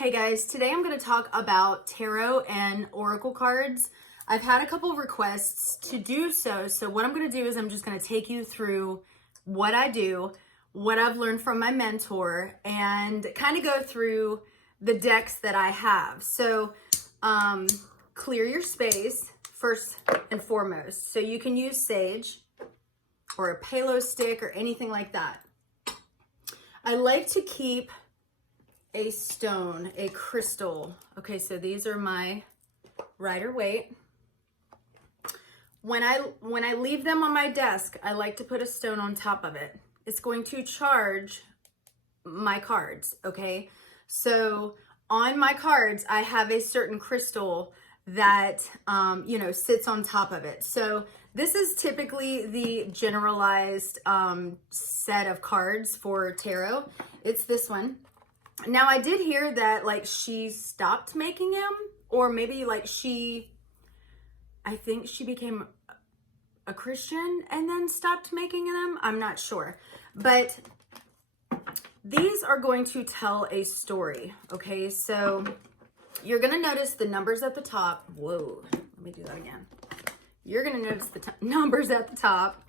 Hey guys, today I'm going to talk about tarot and oracle cards. I've had a couple of requests to do so. So what I'm going to do is I'm just going to take you through what I do, what I've learned from my mentor, and kind of go through the decks that I have. So clear your space first and foremost. So you can use sage or a palo stick or anything like that. I like to keep a stone, a crystal. Okay, so these are my Rider-Waite. When I leave them on my desk, I like to put a stone on top of it. It's going to charge my cards, okay? So on my cards, I have a certain crystal that, sits on top of it. So this is typically the generalized set of cards for tarot. It's this one. Now, I did hear that, she stopped making them, or maybe, I think she became a Christian and then stopped making them. I'm not sure. But these are going to tell a story, okay? So you're going to notice the numbers at the top. Whoa, let me do that again. You're going to notice the numbers at the top,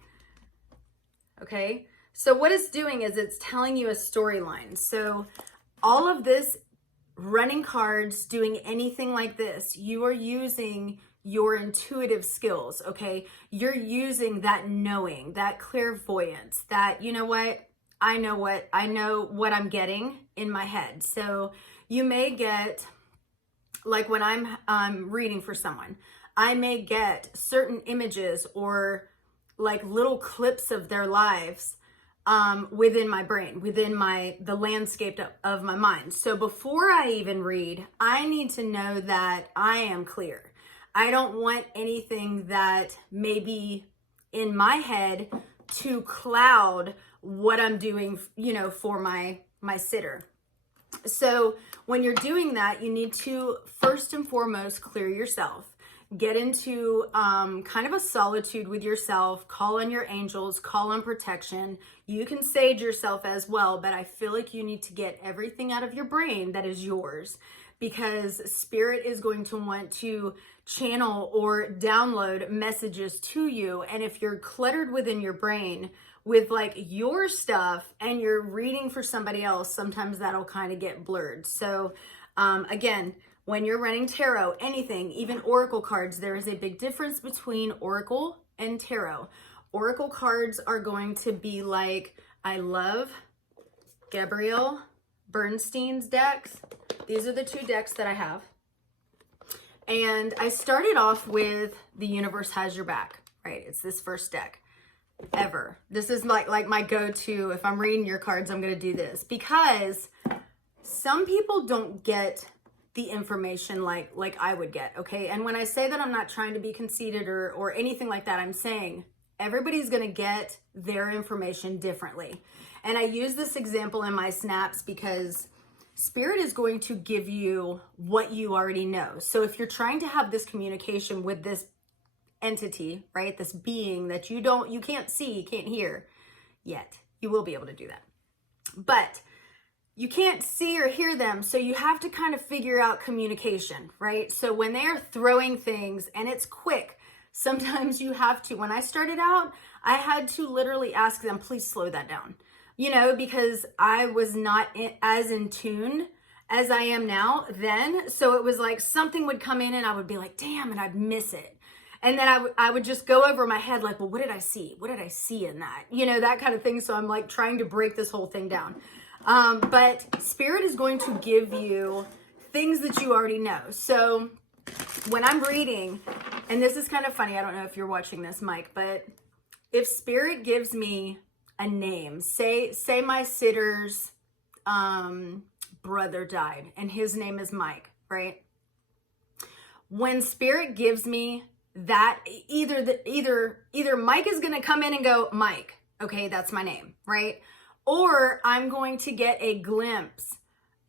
okay? So what it's doing is it's telling you a storyline. So all of this running cards, doing anything like this, you are using your intuitive skills, okay? You're using that knowing, that clairvoyance, that, you know what? I know what I'm getting in my head. So you may get, like when I'm reading for someone, I may get certain images or like little clips of their lives within my brain, within the landscape of my mind. So before I even read, I need to know that I am clear. I don't want anything that may be in my head to cloud what I'm doing, for my sitter. So when you're doing that, you need to first and foremost clear yourself. Get into kind of a solitude with yourself, call on your angels, call on protection. You can sage yourself as well, but I feel like you need to get everything out of your brain that is yours, because spirit is going to want to channel or download messages to you. And if you're cluttered within your brain with your stuff and you're reading for somebody else, sometimes that'll kind of get blurred. So again, when you're running tarot, anything, even oracle cards, there is a big difference between oracle and tarot. Oracle cards are going to be I love Gabrielle Bernstein's decks. These are the two decks that I have. And I started off with The Universe Has Your Back, right? It's this first deck ever. This is like my go-to. If I'm reading your cards, I'm going to do this, because some people don't get the information like I would get, okay? And when I say that, I'm not trying to be conceited or anything like that. I'm saying everybody's gonna get their information differently. And I use this example in my snaps because spirit is going to give you what you already know. So if you're trying to have this communication with this entity, right, this being that you can't see, you can't hear yet, you will be able to do that. But you can't see or hear them, so you have to kind of figure out communication, right? So when they are throwing things and it's quick, sometimes you have to. When I started out, I had to literally ask them, please slow that down, because I was not as in tune as I am now then. So it was like something would come in and I would be like, damn, and I'd miss it. And then I would just go over my head well, what did I see? What did I see in that? That kind of thing. So I'm trying to break this whole thing down. But spirit is going to give you things that you already know. So when I'm reading, and this is kind of funny, I don't know if you're watching this, Mike, but if spirit gives me a name, say my sitter's brother died and his name is Mike, right? When spirit gives me that, either Mike is going to come in and go, Mike, okay, that's my name, right? Or I'm going to get a glimpse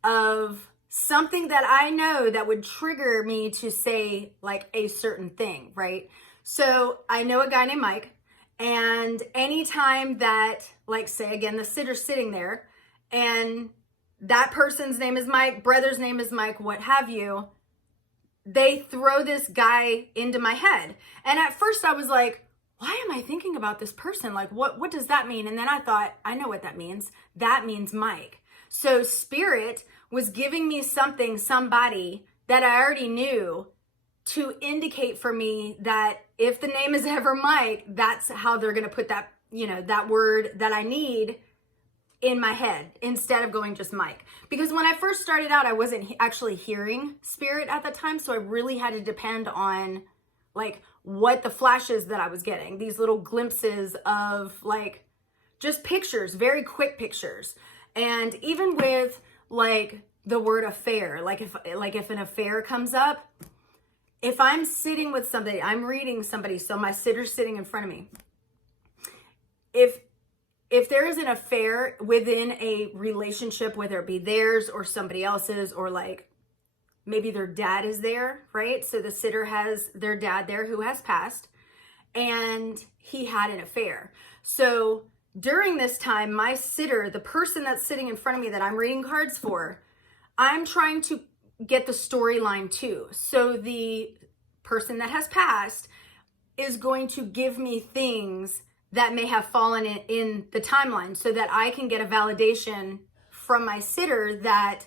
of something that I know that would trigger me to say a certain thing, right? So I know a guy named Mike, and anytime that, say again, the sitter's sitting there and that person's name is Mike, brother's name is Mike, what have you. They throw this guy into my head. And at first I was like, why am I thinking about this person? Like, what does that mean? And then I thought, I know what that means. That means Mike. So Spirit was giving me somebody that I already knew to indicate for me that if the name is ever Mike, that's how they're going to put that, that word that I need in my head instead of going just Mike. Because when I first started out, I wasn't actually hearing Spirit at the time. So I really had to depend on like what the flashes that I was getting, these little glimpses of like just pictures, very quick pictures. And even with like the word affair, like if an affair comes up, if I'm sitting with somebody, I'm reading somebody, so my sitter's sitting in front of me. If there is an affair within a relationship, whether it be theirs or somebody else's, or like maybe their dad is there, right? So the sitter has their dad there who has passed, and he had an affair. So during this time, my sitter, the person that's sitting in front of me that I'm reading cards for, I'm trying to get the storyline too. So the person that has passed is going to give me things that may have fallen in the timeline so that I can get a validation from my sitter that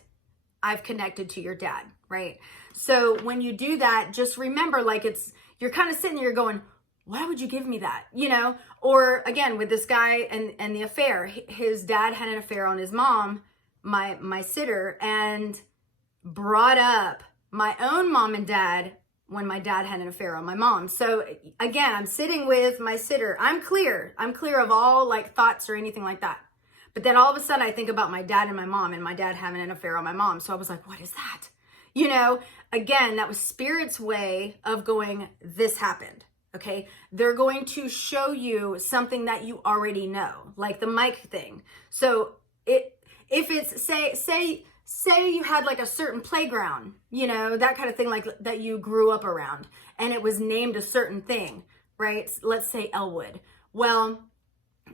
I've connected to your dad, right? So when you do that, just remember, like you're kind of sitting there going, why would you give me that? Or again, with this guy and the affair, his dad had an affair on his mom, my sitter, and brought up my own mom and dad when my dad had an affair on my mom. So again, I'm sitting with my sitter. I'm clear of all like thoughts or anything like that. But then all of a sudden I think about my dad and my mom, and my dad having an affair on my mom. So I was like, what is that? Again, that was Spirit's way of going, this happened. Okay. They're going to show you something that you already know, like the Mike thing. So if it's say you had like a certain playground, that kind of thing, like that you grew up around, and it was named a certain thing, right? Let's say Elwood. Well,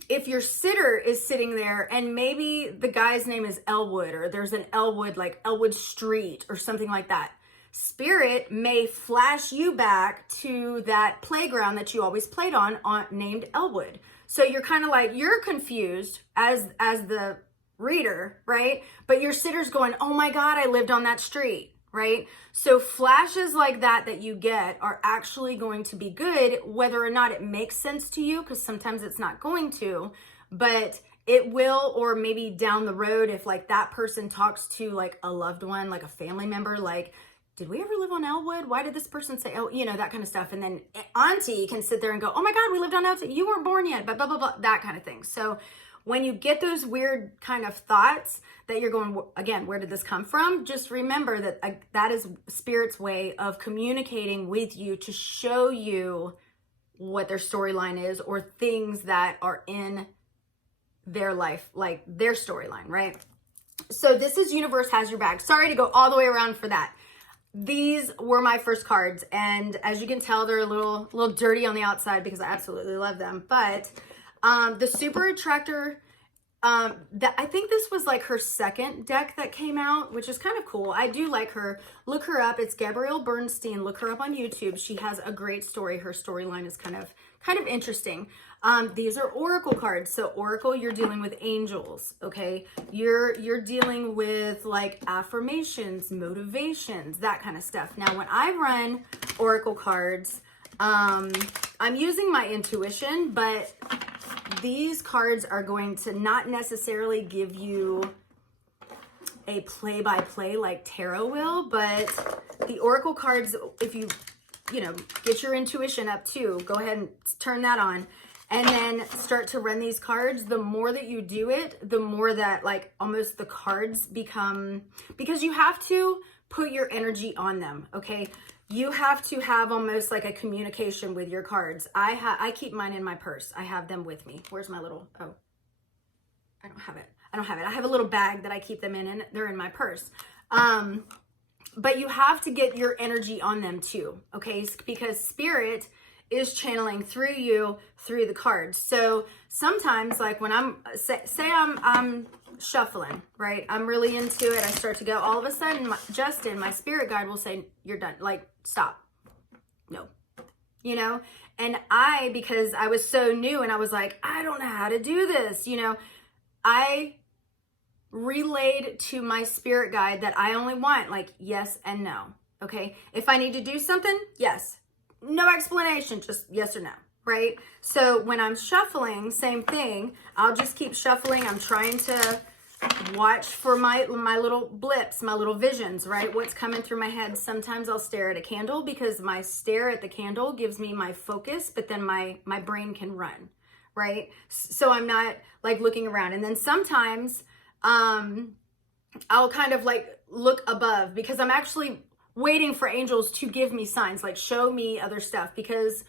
if your sitter is sitting there and maybe the guy's name is Elwood, or there's an Elwood, like Elwood Street or something like that, Spirit may flash you back to that playground that you always played on named Elwood. So you're kind of like, you're confused as the reader, right? But your sitter's going, oh my God, I lived on that street, right? So flashes like that you get are actually going to be good, whether or not it makes sense to you, because sometimes it's not going to, but it will. Or maybe down the road, if like that person talks to like a loved one, like a family member, like, did we ever live on Elwood? Why did this person say, that kind of stuff. And then Auntie can sit there and go, oh my God, we lived on Elwood. You weren't born yet, but blah, blah, blah, that kind of thing. So when you get those weird kind of thoughts that you're going, again, where did this come from? Just remember that that is Spirit's way of communicating with you to show you what their storyline is, or things that are in their life, like their storyline, right? So this is Universe Has Your Back. Sorry to go all the way around for that. These were my first cards, and as you can tell, they're a little dirty on the outside because I absolutely love them. But the Super Attractor, I think this was like her second deck that came out, which is kind of cool. I do like her. Look her up. It's Gabrielle Bernstein. Look her up on YouTube. She has a great story. Her storyline is kind of interesting. These are Oracle cards. So Oracle, you're dealing with angels, okay? You're dealing with like affirmations, motivations, that kind of stuff. Now, when I run Oracle cards, I'm using my intuition, but these cards are going to not necessarily give you a play-by-play like tarot will, but the Oracle cards, if you get your intuition up too, go ahead and turn that on, and then start to run these cards. The more that you do it, the more that like almost the cards become, because you have to put your energy on them, okay? You have to have almost like a communication with your cards. I keep mine in my purse. I have them with me. Where's my little, oh, I don't have it. I have a little bag that I keep them in, and they're in my purse. But you have to get your energy on them too, okay? Because Spirit is channeling through you, through the cards. So sometimes, like when I'm, say I'm shuffling, right? I'm really into it. I start to go, all of a sudden, Justin, my spirit guide will say, you're done. Like, stop. No. You know? And because I was so new and I was like, I don't know how to do this, you know, I relayed to my spirit guide that I only want like yes and no. Okay. If I need to do something, yes. No explanation, just yes or no. Right. So when I'm shuffling, same thing. I'll just keep shuffling. I'm trying to watch for my little blips, my little visions, right? What's coming through my head. Sometimes I'll stare at a candle because my stare at the candle gives me my focus, but then my brain can run, right? So I'm not like looking around. And then sometimes I'll kind of like look above because I'm actually waiting for angels to give me signs, like show me other stuff, because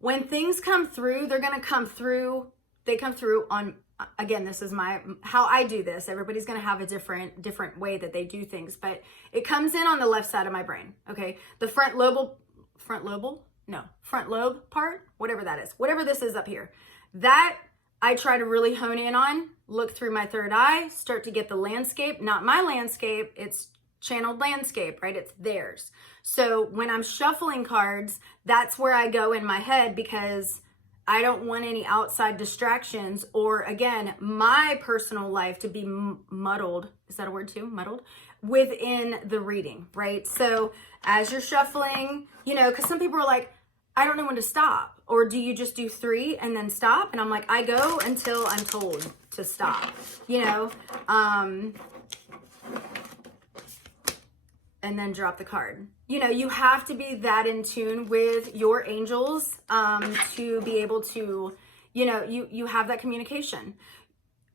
when things come through, they're going to come through. They come through on, again, this is how I do this. Everybody's going to have a different way that they do things, but it comes in on the left side of my brain. Okay. The front lobe part, whatever that is, whatever this is up here, that I try to really hone in on, look through my third eye, start to get the landscape, not my landscape. It's channeled landscape, right? It's theirs. So when I'm shuffling cards, that's where I go in my head because I don't want any outside distractions or, again, my personal life to be muddled. Is that a word too? Muddled? Within the reading, right? So as you're shuffling, you know, because some people are like, I don't know when to stop. Or do you just do 3 and then stop? And I'm like, I go until I'm told to stop, you know? And then drop the card. You know, you have to be that in tune with your angels to be able to, you know, you have that communication.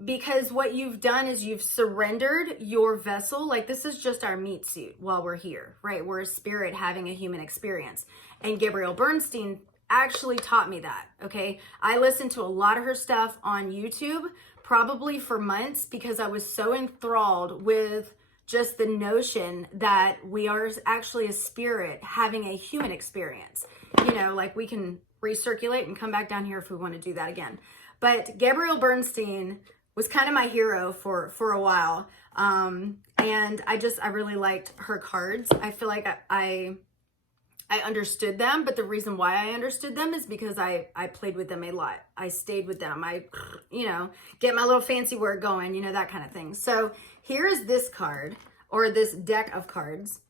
Because what you've done is you've surrendered your vessel. Like, this is just our meat suit while we're here, right? We're a spirit having a human experience. And Gabrielle Bernstein actually taught me that, okay? I listened to a lot of her stuff on YouTube, probably for months, because I was so enthralled with just the notion that we are actually a spirit having a human experience. You know, like we can recirculate and come back down here if we want to do that again. But Gabrielle Bernstein was kind of my hero for a while. And I really liked her cards. I feel like I understood them, but the reason why I understood them is because I played with them a lot. I stayed with them. I, you know, get my little fancy word going, you know, that kind of thing. So here is this card, or this deck of cards.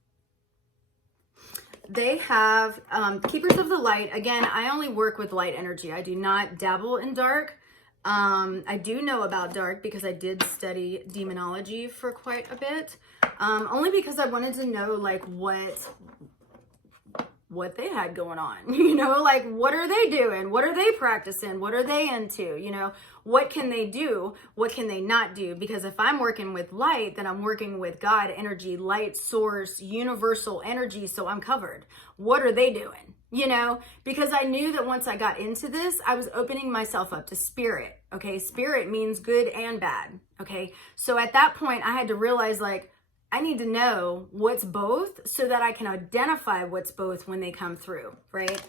They have Keepers of the Light. Again, I only work with light energy. I do not dabble in dark. I do know about dark because I did study demonology for quite a bit. Only because I wanted to know like what they had going on, you know, like what are they doing? What are they practicing? What are they into? You know, what can they do? What can they not do? Because if I'm working with light, then I'm working with God energy, light source, universal energy. So I'm covered. What are they doing? You know, because I knew that once I got into this, I was opening myself up to spirit. Okay. Spirit means good and bad. Okay. So at that point I had to realize like, I need to know what's both so that I can identify what's both when they come through, right?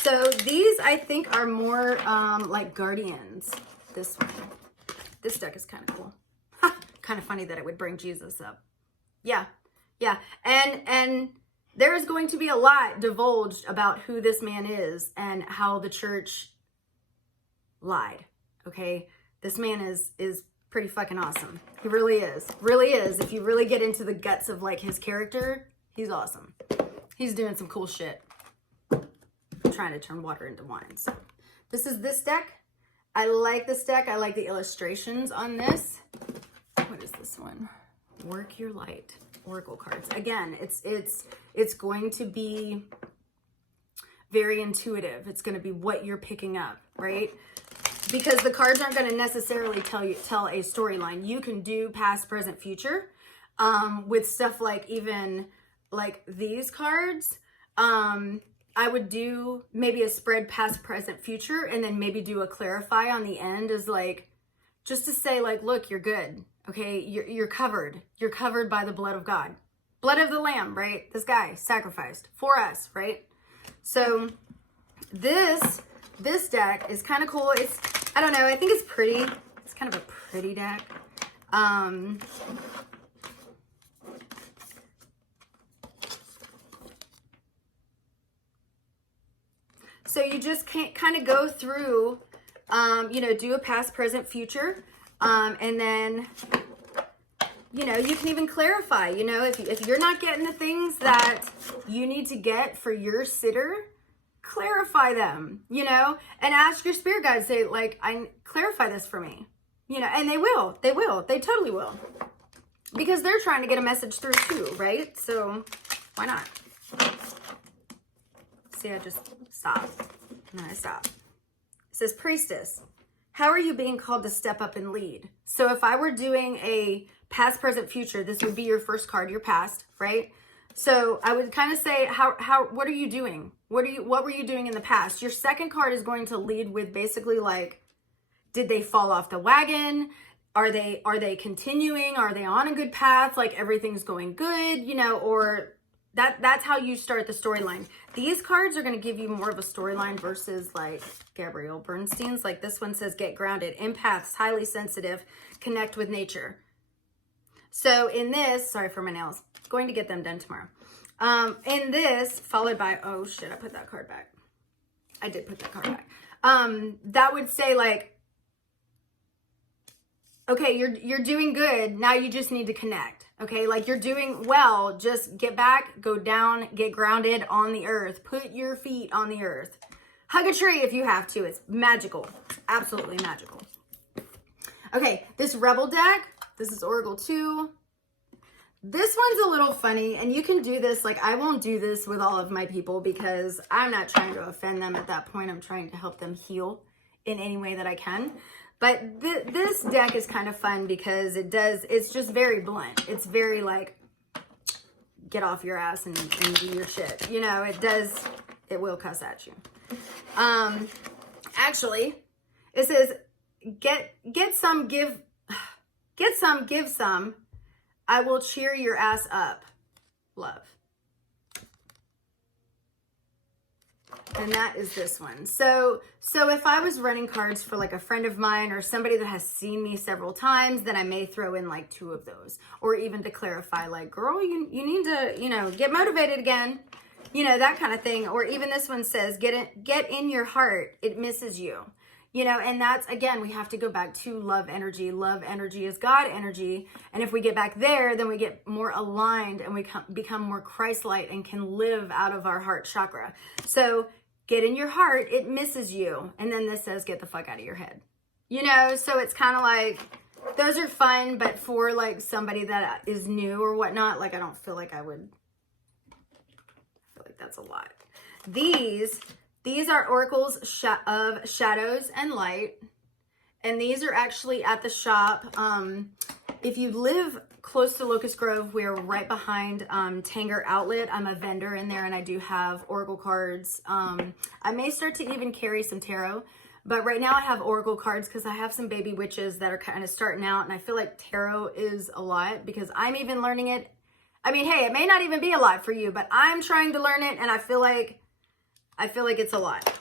So these I think are more like guardians. This one. This deck is kind of cool. Kind of funny that it would bring Jesus up. Yeah. Yeah. And there is going to be a lot divulged about who this man is and how the church lied. Okay? This man is pretty fucking awesome. He really is. Really is. If you really get into the guts of like his character, he's awesome. He's doing some cool shit. I'm trying to turn water into wine. So this is this deck. I like this deck. I like the illustrations on this. What is this one? Work Your Light. Oracle cards. Again, it's going to be very intuitive. It's going to be what you're picking up, right? Because the cards aren't going to necessarily tell a storyline. You can do past, present, future with stuff like even like these cards. I would do maybe a spread past, present, future, and then maybe do a clarify on the end as like, just to say like, look, you're good. Okay. You're covered. You're covered by the blood of God. Blood of the Lamb, right? This guy sacrificed for us, right? So This deck is kind of cool. It's, I don't know, I think it's pretty. It's kind of a pretty deck. So you just can't kind of go through, you know, do a past, present, future. And then, you know, you can even clarify, you know, if you're not getting the things that you need to get for your sitter, clarify them, you know, and ask your spirit guides, say, like, clarify this for me, you know, and they totally will, because they're trying to get a message through too, right? So why not? See, I just stopped, and then I stopped. It says, Priestess, how are you being called to step up and lead? So if I were doing a past, present, future, this would be your first card, your past, right? So I would kind of say, what are you doing? What were you doing in the past? Your second card is going to lead with basically like, did they fall off the wagon? Are they continuing? Are they on a good path? Like everything's going good, you know, or that's how you start the storyline. These cards are going to give you more of a storyline versus like Gabrielle Bernstein's. Like this one says, get grounded, empaths, highly sensitive, connect with nature. So in this, sorry for my nails, going to get them done tomorrow. In this, followed by, oh shit, I put that card back. I did put that card back. That would say like, okay, you're doing good. Now you just need to connect. Okay, like you're doing well. Just get back, go down, get grounded on the earth. Put your feet on the earth. Hug a tree if you have to. It's magical. It's absolutely magical. Okay, this Rebel deck, this is Oracle 2. This one's a little funny, and you can do this. Like, I won't do this with all of my people because I'm not trying to offend them at that point. I'm trying to help them heal in any way that I can. But this deck is kind of fun because it's just very blunt. It's very like, get off your ass and do your shit. You know, it will cuss at you. Actually, it says, get some, give some. I will cheer your ass up. Love. And that is this one. So if I was running cards for like a friend of mine or somebody that has seen me several times, then I may throw in like 2 of those. Or even to clarify, like, girl, you need to, you know, get motivated again. You know, that kind of thing. Or even this one says, get in your heart. It misses you. You know, and that's, again, we have to go back to love energy. Love energy is God energy. And if we get back there, then we get more aligned and we become more Christ-like and can live out of our heart chakra. So get in your heart, it misses you. And then this says, get the fuck out of your head. You know, so it's kind of like, those are fun, but for like somebody that is new or whatnot, like I don't feel like I would, I feel like that's a lot. These are oracles of shadows and light. And these are actually at the shop. If you live close to Locust Grove, we're right behind Tanger Outlet. I'm a vendor in there and I do have oracle cards. I may start to even carry some tarot. But right now I have oracle cards because I have some baby witches that are kind of starting out. And I feel like tarot is a lot because I'm even learning it. I mean, hey, it may not even be a lot for you, but I'm trying to learn it. And I feel like it's a lot.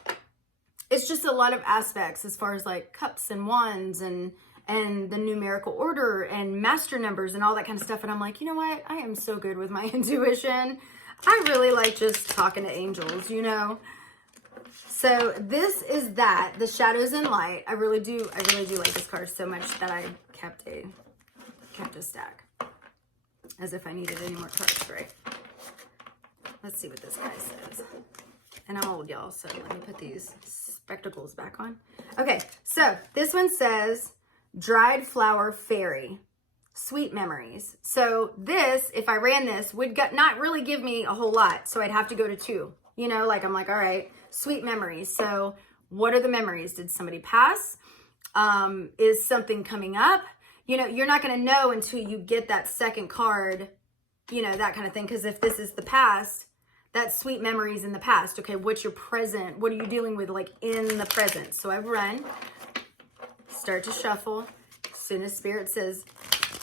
It's just a lot of aspects as far as like cups and wands and the numerical order and master numbers and all that kind of stuff. And I'm like, you know what? I am so good with my intuition. I really like just talking to angels, you know? So this is that, the shadows and light. I really do like this card so much that I kept a stack as if I needed any more cards, right? Let's see what this guy says. And I'm old, y'all, so let me put these spectacles back on. Okay, so this one says, dried flower fairy, sweet memories. So this, if I ran this, would not really give me a whole lot. So I'd have to go to 2. You know, like I'm like, all right, sweet memories. So what are the memories? Did somebody pass? Is something coming up? You know, you're not going to know until you get that second card, you know, that kind of thing. Because if this is the past, that's sweet memories in the past. Okay, what's your present? What are you dealing with like in the present? So I run, start to shuffle. As soon as Spirit says,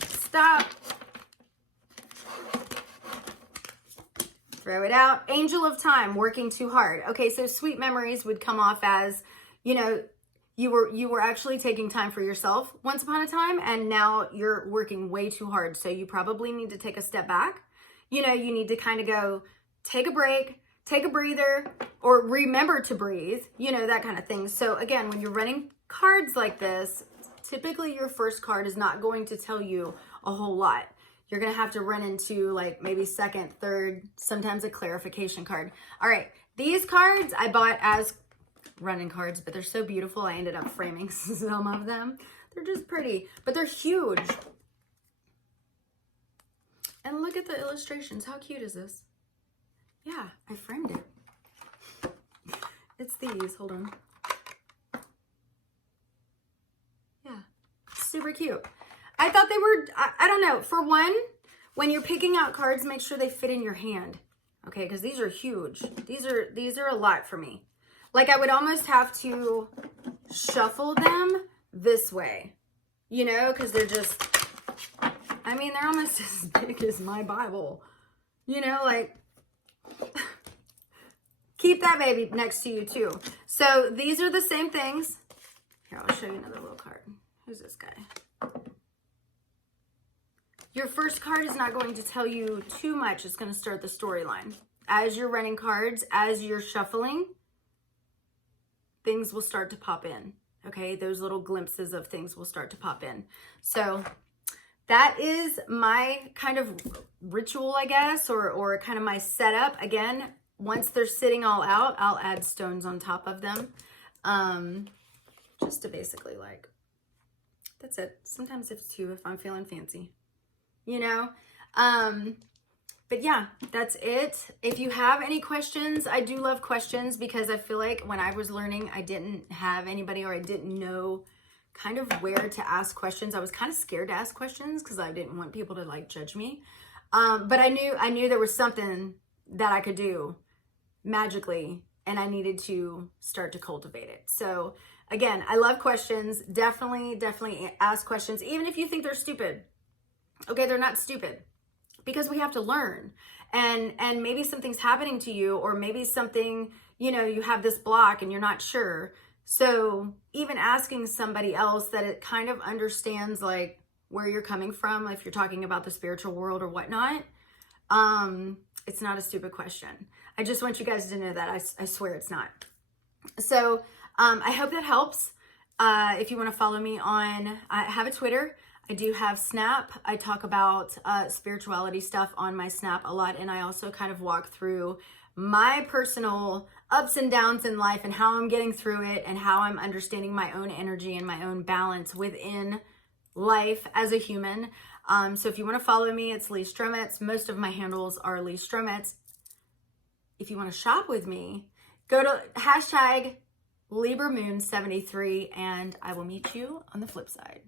stop. throw it out. Angel of time, working too hard. Okay, so sweet memories would come off as, you know, you were actually taking time for yourself once upon a time, and now you're working way too hard. So you probably need to take a step back. You know, you need to kind of go, take a break, take a breather, or remember to breathe, you know, that kind of thing. So again, when you're running cards like this, typically your first card is not going to tell you a whole lot. You're going to have to run into like maybe second, third, sometimes a clarification card. All right, these cards I bought as running cards, but they're so beautiful. I ended up framing some of them. They're just pretty, but they're huge. And look at the illustrations. How cute is this? Yeah, I framed it. It's these. Hold on. Yeah, super cute. I thought they were, I don't know. For one, when you're picking out cards, make sure they fit in your hand. Okay, because these are huge. These are a lot for me. Like I would almost have to shuffle them this way, you know, because they're just, I mean, they're almost as big as my Bible, you know, like keep that baby next to you too. So these are the same things. Here, I'll show you another little card. Who's this guy? Your first card is not going to tell you too much. It's going to start the storyline. As you're running cards, as you're shuffling, things will start to pop in, okay? Those little glimpses of things will start to pop in. So that is my kind of ritual, I guess, or kind of my setup. Again, once they're sitting all out, I'll add stones on top of them, just to basically like, that's it. Sometimes it's two if I'm feeling fancy, you know? But yeah, that's it. If you have any questions, I do love questions because I feel like when I was learning, I didn't have anybody, or I didn't know kind of where to ask questions. I was kind of scared to ask questions because I didn't want people to like judge me. But I knew there was something that I could do magically, and I needed to start to cultivate it. So again, I love questions. Definitely ask questions, even if you think they're stupid. Okay, they're not stupid. Because we have to learn, and maybe something's happening to you, or maybe something, you know, you have this block and you're not sure. So even asking somebody else that it kind of understands like where you're coming from, if you're talking about the spiritual world or whatnot, it's not a stupid question. I just want you guys to know that. I swear it's not. So I hope that helps. If you want to follow me on, I have a Twitter. I do have Snap. I talk about spirituality stuff on my Snap a lot, and I also kind of walk through my personal ups and downs in life and how I'm getting through it and how I'm understanding my own energy and my own balance within life as a human. So if you want to follow me, it's Leigh Strohmetz. Most of my handles are Leigh Strohmetz. If you want to shop with me, go to #LibraMoon73, and I will meet you on the flip side.